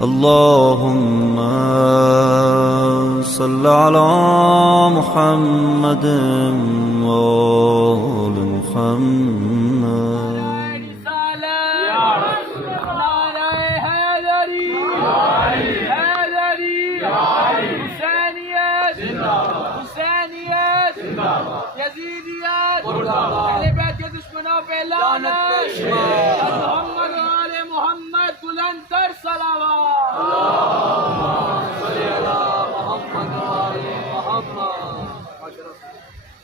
اللهم صل على محمد وآل محمد. یزیدیت اہل بیت کے دشمنوں پہ لعنت. محمد و آل محمد بلند تر صلوات.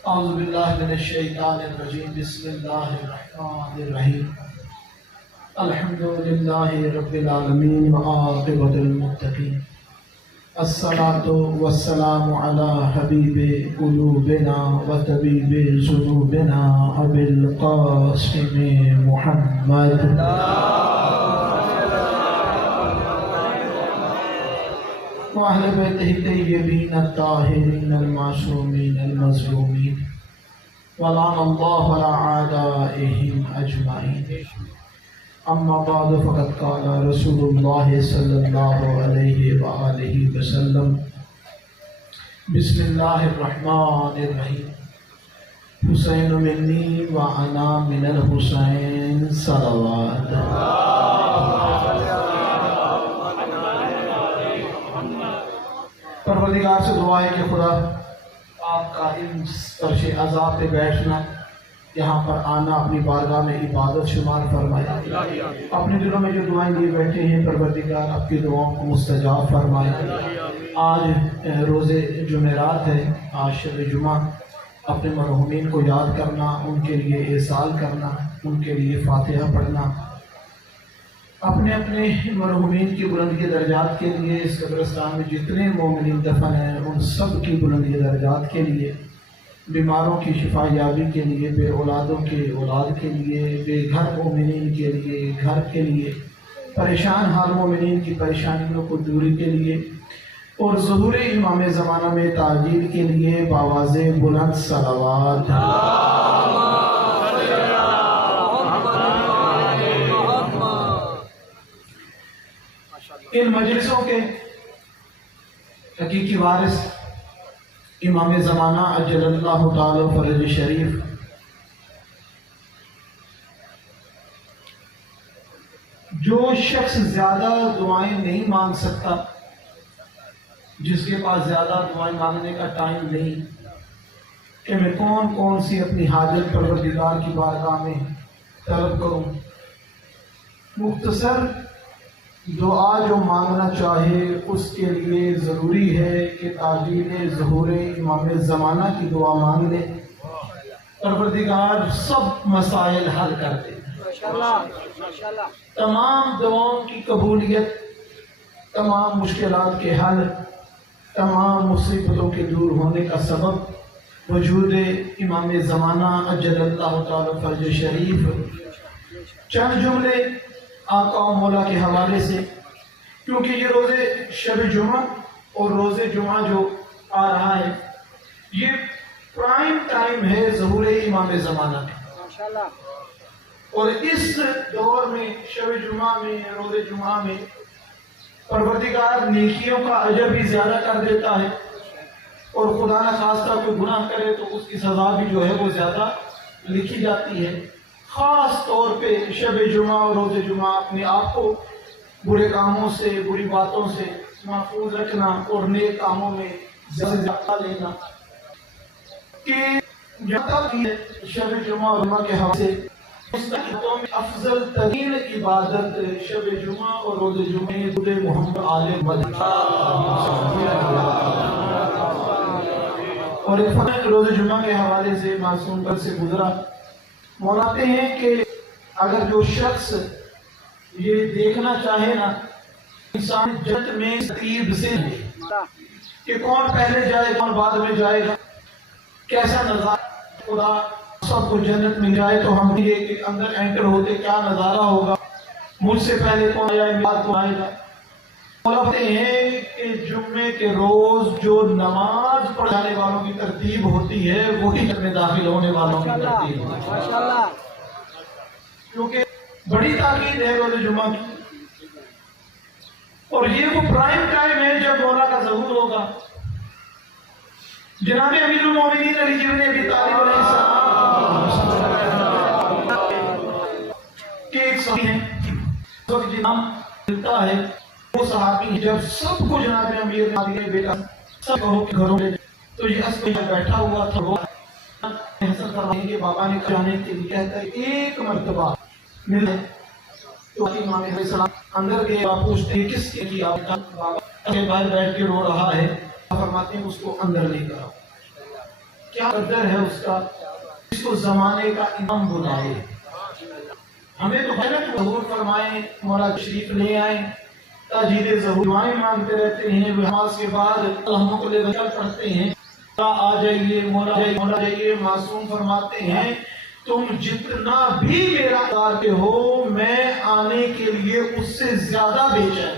اعوذ باللہ من الشیطان الرجیم. بسم اللہ الرحمن الرحیم. الحمد للہ رب العالمین وعاقبۃ المتقین. الصلاۃ والسلام علی حبیب قلوبنا وطبیب ذنوبنا ابی القاسم محمد. وأهل بيته الطيبين الطاهرين المعصومين المظلومين ولعن الله على أعدائهم أجمعين. أما بعد فقد قال رسول الله صلى الله عليه وآله وسلم بسم الله الرحمن الرحيم. حسين مني وأنا من الحسين صلوات. پروردگار سے دعا ہے کہ خدا آپ کا ان فرش عذاب پہ بیٹھنا، یہاں پر آنا اپنی بارگاہ میں عبادت شمار فرمائے. اپنے دلوں میں جو دعائیں لیے بیٹھے ہیں پروردگار آپ کی دعاؤں کو مستجاب فرمائے. آج روز جمعرات ہے، آج شب جمعہ. اپنے مرحومین کو یاد کرنا، ان کے لیے احسان کرنا، ان کے لیے فاتحہ پڑھنا، اپنے اپنے مرحومین کی بلندی درجات کے لیے، اس قبرستان میں جتنے مومنین دفن ہیں ان سب کی بلندی درجات کے لیے، بیماروں کی شفا یابی کے لیے، بے اولادوں کے اولاد کے لیے، بے گھر مومنین کے لیے گھر کے لیے، پریشان حال مومنین کی پریشانیوں کو دوری کے لیے، اور ظہور امام زمانہ میں تعجیل کے لیے بآواز بلند صلوات. ان مجلسوں کے حقیقی وارث امام زمانہ اجل اللہ تعالی فرج شریف جو شخص زیادہ دعائیں نہیں مانگ سکتا، جس کے پاس زیادہ دعائیں مانگنے کا ٹائم نہیں کہ میں کون کون سی اپنی حاجت پروردگار کی بارگاہ میں طلب کروں، مختصر دعا جو مانگنا چاہے اس کے لیے ضروری ہے کہ تعجیل ظہور امام زمانہ کی دعا مانگ لے. پروردگار سب مسائل حل کر دے. تمام دعاؤں کی قبولیت، تمام مشکلات کے حل، تمام مصیبتوں کے دور ہونے کا سبب وجود امام زمانہ اجل اللہ تعالی فرج شریف. چند جملے آقا و مولا کے حوالے سے، کیونکہ یہ روز شب جمعہ اور روز جمعہ جو آ رہا ہے یہ پرائم ٹائم ہے ظہور امام زمانہ میں. اور اس دور میں شب جمعہ میں، روز جمعہ میں پروردگار نیکیوں کا اجر بھی زیادہ کر دیتا ہے، اور خدا نخواستہ کوئی گناہ کرے تو اس کی سزا بھی جو ہے وہ زیادہ لکھی جاتی ہے. خاص طور پہ شب جمعہ اور روز جمعہ اپنے آپ کو برے کاموں سے، بری باتوں سے محفوظ رکھنا اور نیک کاموں میں زیادہ لینا. کہ شب جمعہ اور جمعہ کے حوالے سے مستقبلوں میں افضل ترین عبادت شب جمعہ اور روز جمعہ خود محمد آل مدینہ. اور روز جمعہ کے حوالے سے معصوم پر سے گزرا مولاتے ہیں کہ اگر جو شخص یہ دیکھنا چاہے نا انسان جنت میں ترتیب سے کہ کون پہلے جائے کون بعد میں جائے گا، کیسا نظارہ، خدا سب کو جنت میں جائے تو ہم یہ کہ اندر انٹر ہوتے کیا نظارہ ہوگا، مجھ سے پہلے کون آیا بعد کون آئے گا. بولتے ہیں کہ جمعے کے روز جو نماز پڑھانے والوں کی ترتیب ہوتی ہے وہی میں داخل ہونے والوں کی ترتیب ہوتی ہے، کیونکہ بڑی تاکید ہے روز جمعہ کی. اور یہ وہ پرائم ٹائم ہے جب مولا کا ظہور ہوگا. جناب امیر المومنین علی بن ابی طالب علیہ السلام کے ایک صحابی ہیں وقت جنام ملتا ہے وہ صحابی جب سب کو جناب امیر نے بیٹا سب گھروں میں تو یہ اسد میں بیٹھا ہوا تھا. وہ حسن فرمائیں کہ بابا نے جانے کے لیے کہتا ہے ایک مرتبہ ملے تو امام علیہ السلام اندر گئے. آپ پوچھتے ہیں کس کی آپ بابا کے باہر بیٹھ کے رو رہا ہے. فرماتے ہیں اس کو اندر لے کر آؤ. کیا قدر ہے اس کا, اس کو زمانے کا امام بلائے. ہمیں تو ظہور فرمائیں, مولا تشریف لے آئیں, تاجید ظہور دعائیں مانگتے رہتے ہیں. نماز کے بعد اللہم صلی اللہ پڑھتے ہیں, آ جائیے مولا جائیے. معصوم فرماتے ہیں تم جتنا بھی میرا کار کے ہو میں آنے کے لیے اس سے زیادہ بے چین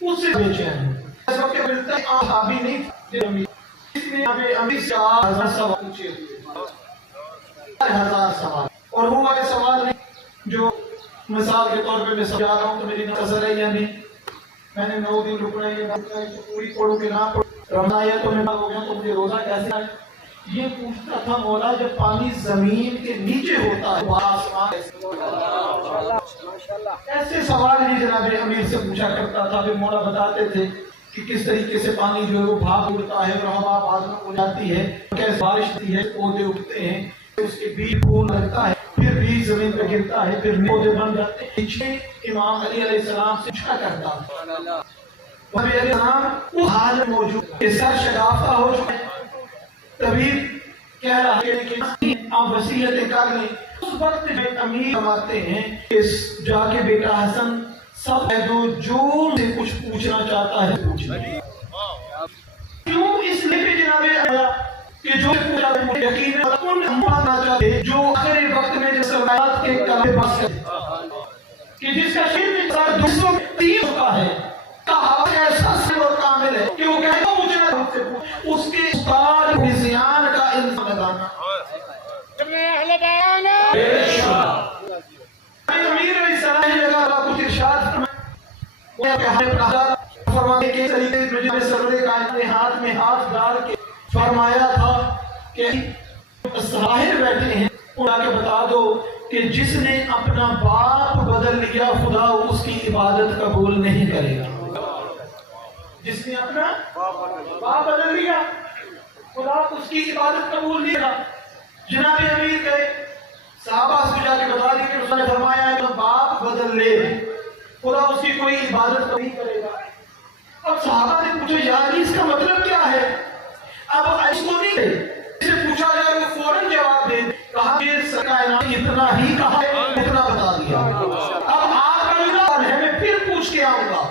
اس سے بے چین. اس وقت ملتا ہے صحابی نہیں تھے اس نے امیر سے 1000 سوال پوچھے ہوئے, 1000 سوال. اور وہ والے سوال نہیں جو مثال کے طور پہ میں سمجھا رہا ہوں تو میری نظر ہے یا نہیں, میں نے 9 دن رکنا ہے یہ پوری پڑھو کہ نہ پڑھو, رمضان آیا تو میں ہو گیا تو مجھے روزہ کیسے آئے. یہ پوچھتا تھا مولا جب پانی زمین کے نیچے ہوتا ہے آسمان ایسے سوال نہیں جناب امیر سے پوچھا کرتا تھا. پھر مولا بتاتے تھے کہ کس طریقے سے پانی جو ہے وہ بھاگ اڑتا ہے اور ہوا بادل ہو جاتی ہے, کیسے بارش ہوتی ہے, پودے اگتے ہیں, اس کے بیج پھول لگتا ہے, پھر بیج زمین پہ گرتا ہے, پھر پودے بن جاتے ہیں. امام علی علیہ السلام سے پوچھا کرتا تھا. نبی علیہ السلام وہ حال موجود کہ سر شگافتہ ہو چکے. طبیب کہہ رہا ہے کہ آپ وصیتیں کر لیں. اس وقت میں امیر فرماتے ہیں کہ جا کے بیٹا حسن سب کہہ دو جو سے کچھ پوچھنا چاہتا ہے پوچھنا. کیوں اس لیے پہ جناب کہ جو پوچھا ہے یقین ماننا چاہتے جو آخر وقت میں جس روایات کے کلام بس کرتے کہ جس کا شیر میں سر 203 ہوتا ہے کہا ایسا سر اور کامل ہے کہ وہ کہتا پوچھنا اس کے استاد نسیان کا الزام لگانا. امیر علیہ السلام نے لگا کچھ ارشاد فرمانے کے طریقے میں سرور کائنات نے ہاتھ میں ہاتھ ڈال کے فرمایا تھا کہ ساحر بیٹھے ہیں ان کے بتا دو کہ جس نے اپنا باپ بدل لیا خدا اس کی عبادت قبول نہیں کرے گا. جس نے اپنا باپ بدل لیا خدا اس کی عبادت قبول نہیں کرے گا. جناب امیر گئے صحابہ سے جا کے بتا دی کہ اس نے فرمایا ہے کہ باپ بدل لے خدا اس کی کوئی عبادت نہیں کرے گا. اب صحابہ نے پوچھا یار اس کا مطلب کیا ہے. اب اس کو نہیں اسے پوچھا جائے وہ فوراً جواب دے. کہا کہ کائنات اتنا ہی کہا ہے اتنا بتا دیا. اب آپ کا جواب ہے میں پھر پوچھ کے آؤں گا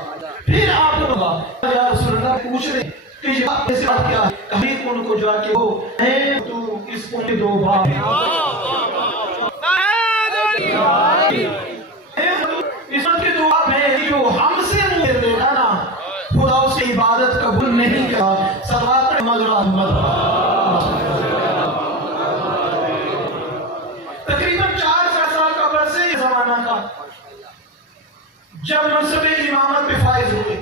پھر آپ کو بتا یا رسول اللہ پوچھ رہے کہ یہ ایسے بات کیا ہے. کبھی ان کو جا کے ہو اے تو اس کو کے 2 باپ اس کے 2 باپ ہیں جو ہم سے منہ لے گا نا خدا اس کی عبادت قبول نہیں کرا. صلوات محمد رحمت تقریباً 4 سال کا برس ہے زمانہ کا جب منصب امامت پہ فائز ہوئے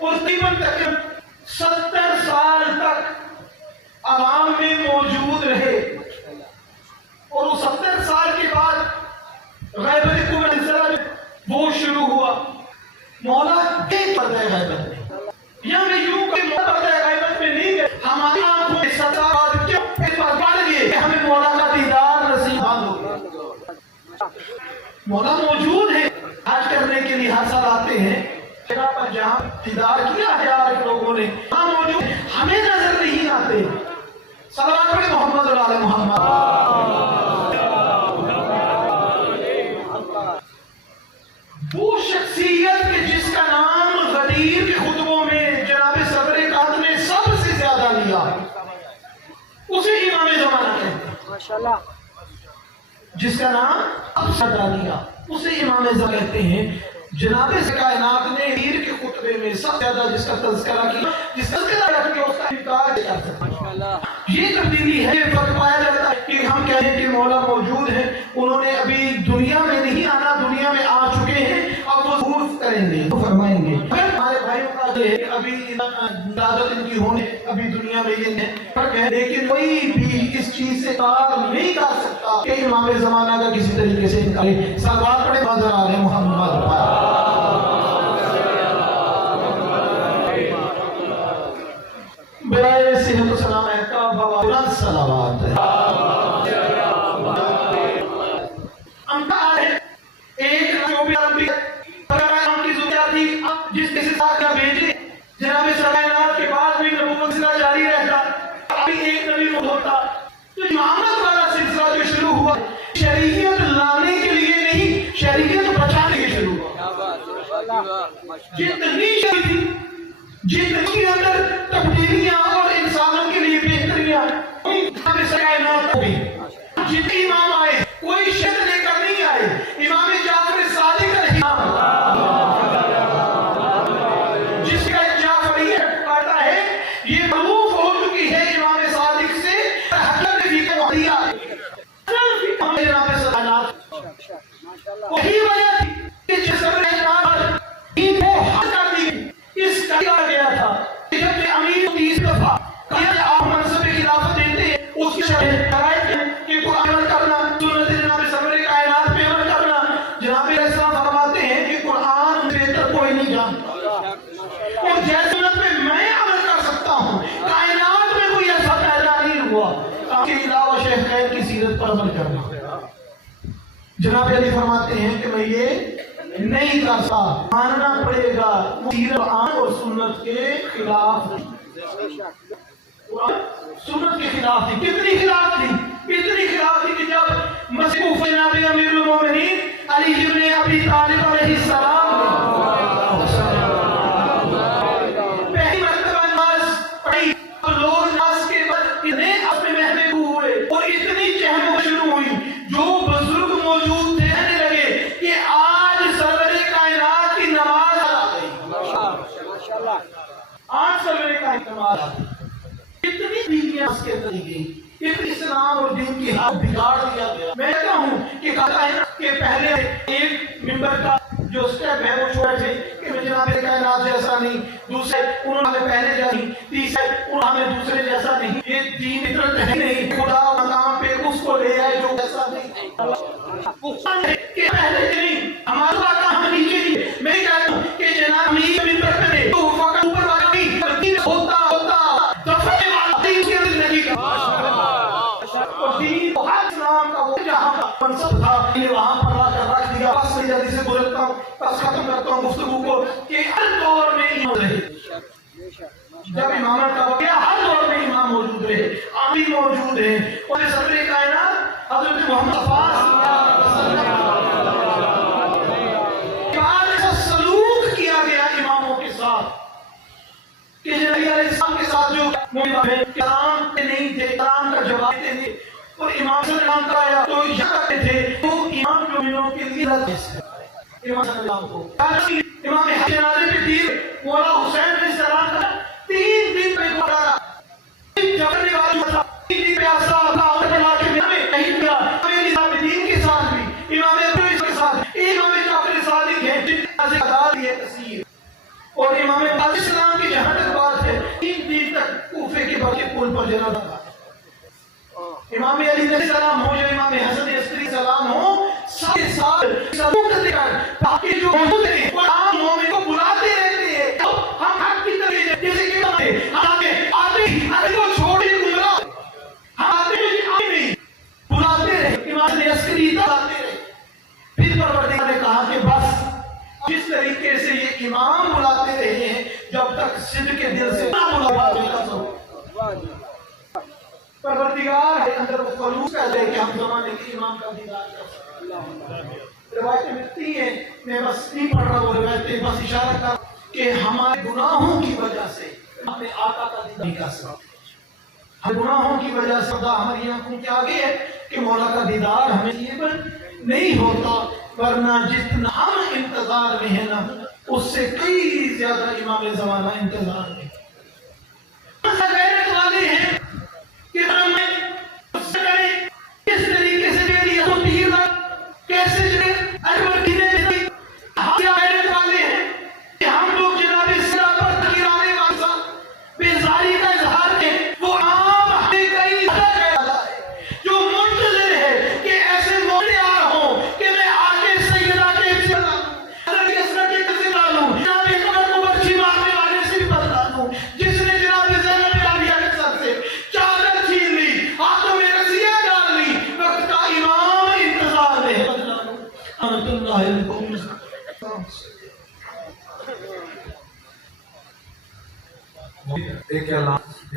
اور تقریباً 70 سال تک عوام میں موجود رہے. اور وہ 70 سال کے بعد غیبت قوت وہ شروع ہوا. مولا ایک پردہ غیبت میں یا میں یوں کہ مولا پردہ غیبت میں نہیں گئے ہماری آنکھوں میں 70 بعد کیوں اس بات بڑھ گئے کہ ہمیں مولا کا دیدار نصیب ہو گیا. مولا موجود ہے حج کرنے کے لیے ہر سال آتے ہیں جگہ پر جہاں دیدار کیا ہے عارف لوگوں نے وہاں موجود ہمیں نظر نہیں آتے. صلوات محمد علی محمد. وہ شخصیت کہ جس کا نام غدیر کے خطبوں میں جناب صدر کاتب نے سب سے زیادہ لیا اسے امام زمانہ کہتے ہیں. ماشاءاللہ. جس کا نام اب صدر لیا اسے امام زمانہ کہتے ہیں. جناب کائنات نے غدیر کے خطبے میں سب سے زیادہ جس کا تذکرہ کیا جس کا تذکرہ کیا اس کا انکار کیا. یہ تبدیلی ہے. یہ فرق پایا جاتا ہے کہ ہم کہیں کہ مولا موجود ہے انہوں نے ابھی دنیا میں نہیں آنا دنیا میں آ چکے ہیں اب وہ ظہور کریں کریں گے تو فرمائیں گے ہمارے بھائیوں کا یہ ہے کہ ابھی عادت ان کی ہونے ابھی دنیا میں یہ فرق ہے، لیکن کوئی بھی اس چیز سے کار نہیں کر سکتا کہ امام زمانہ کا کسی طریقے سے انکار کرے۔ صلوات پڑھے حضرت آل محمد پر۔ برائے صحت و سلامت کا بلند صلوات ہے۔ ایک جو بھی عربی ہم کی ضرورت تھی جس کسی ساتھ کا بھیجے جناب سلائنات کے بعد بھی نبوت سلسلہ جاری رہتا، ابھی ایک نبی کو ہوتا تو امامت والا سلسلہ جو شروع ہوا شریعت لانے کے لیے نہیں، شریعت بچانے کے شروع ہوا۔ جتنی شریعت تھی، جتنی کے اندر تبدیلیاں اور انسانوں کے لیے بہتریاں جناب سلائنات ہوئی، جتنی امام آئے کوئی شرط لے کر نہیں آئے۔ امام جعفر صادق علیہ السلام جس کا جعفریت پڑھتا ہے یہ معروف ہو چکی ہے امام صادق سے حضرت بھی کو دیا جناب سلامات۔ وہی وجہ تھی کہ جس پر دین کو حق کر دی اس کا کیا گیا تھا کہ جب کہ امیر 30 دفعہ کہ آپ منصب خلافت دیتے ہیں اس کی شرائط ہے کہ قرآن عمل کرنا، سنت جناب سرور کائنات پہ عمل کرنا۔ جناب اسلام فرماتے ہیں کہ قرآن بہتر کوئی نہیں جانتا اور جیسے سنت پہ میں عمل کر سکتا ہوں کائنات میں کوئی ایسا پیدا نہیں ہوا کے علاوہ شیخ خیر کی سیرت پر عمل کرنا۔ جناب علی فرماتے ہیں کہ میں یہ نہیں کرتا، ماننا پڑے گا سیرت قرآن اور سنت کے خلاف سنت کے خلاف تھی۔ کتنی خلاف تھی؟ اتنی خلاف تھی کہ جب مسیح جناب امیر المومنین علی ابن ابی طالب علیہ السلام پہلی مرتبہ نماز پڑھی تو لوگ نماز کے بعد اتنے اپنے محمد ہوئے اور اتنی چہموں شروع ہوئی جو بزرگ موجود تھے کہنے لگے کہ آج سرور کائنات کی نماز آ گئی، آج سرور کائنات کی نماز آ گئی۔ اتنی بیویاں اس کے اندر گئی، اتنی اسلام اور دین کی حد بگاڑ دیا گیا۔ میں کہتا ہوں کہ کہتا ہے کہ پہلے ایک ممبر کا جو سٹیپ ہے وہ چھوڑے تھے کہ میں جناب کائنات جیسا نہیں، دوسرے انہوں نے پہلے جیسا نہیں، تیسرے انہوں نے دوسرے جیسا نہیں، یہ دین فطرت ہے نہیں، خدا مقام پہ اس کو لے آئے جو جیسا نہیں کہ پہلے نہیں ہمارا واقعہ ہم نیچے نہیں۔ میں کہتا ہوں کہ جناب امیر ممبر پہ تو فقط اوپر واقعہ نہیں ہوتا دفعہ اور دین کو ہر اسلام کا وہ جہاں کا منصب تھا انہیں وہاں پر لا کر رکھ دیا۔ بس میں جلدی سے گزرتا ہوں، بس ختم کرتا ہوں گفتگو کو کہ ہر دور میں امام رہے، جب امامت کا وقت ہر دور میں امام موجود رہے، آمی موجود ہیں اور سرور کائنات حضرت محمد سلوک کیا گیا اماموں کے ساتھ کہ نبی علیہ السلام کے ساتھ جو کلام پہ نہیں تھے، کلام کا جواب دیتے تھے اور امام صلی اللہ علیہ وسلم کرایا تو یہ کرتے تھے تو امام جو منوں کے لیے لطیس ہے امام صلی اللہ علیہ وسلم کو امام جنازے پہ تیر مولا حسین علیہ السلام کا 3 دن پہ پڑا جبرنے والا تھا، 3 دن پہ آسا اللہ اللہ کے ہمیں کہیں کیا ہمیں نظام دین کے ساتھ بھی امام ابراہیم کے ساتھ امام جعفر صادق ہے جن سے ادا دی ہے تسیر اور امام علیہ السلام کی جہاں تک بات ہے 3 دن تک کوفے کے باقی پل پر جنازہ تھا۔ امام علی علیہ السلام ہو یا امام حسن عسکری سلام ہو سب سال سلوک کرتے کر باقی جو موجود ہیں وہ عام مومن کو بلاتے رہتے ہیں ہم حق کی طرح جیسے کہ آتے کو چھوڑے گمراہ ہم آتے نہیں بلاتے رہے امام عسکری بلاتے رہے۔ پھر پروردگار نے کہا کہ بس جس طریقے سے یہ امام بلاتے رہے ہیں جب تک صدق کے دل سے نہ بلاتے پروردگار ہے اندر وہ خلوص کا دے کہ ہم زمانے کے امام کا دیدار کر سکتے۔ روایتیں ملتی ہیں، میں بس نہیں پڑھ رہا وہ روایتیں، بس اشارہ کر کہ ہمارے گناہوں کی وجہ سے اپنے آقا کا دیدار نہیں کر سکتے۔ ہمارے گناہوں کی وجہ سے خدا ہماری آنکھوں کے آگے ہے کہ مولا کا دیدار ہمیں یہ نہیں ہوتا، ورنہ جتنا ہم انتظار میں ہیں نا اس سے کئی زیادہ امام زمانہ انتظار میں غیرت والے ہیں کہ ہمیں اس سے کریں کس طریقے سے دے دیا تو تیر کیسے جو اکبر کی نے ہم غیرت والے ہیں رحمۃ اللہ علیہ۔ ایک اعلان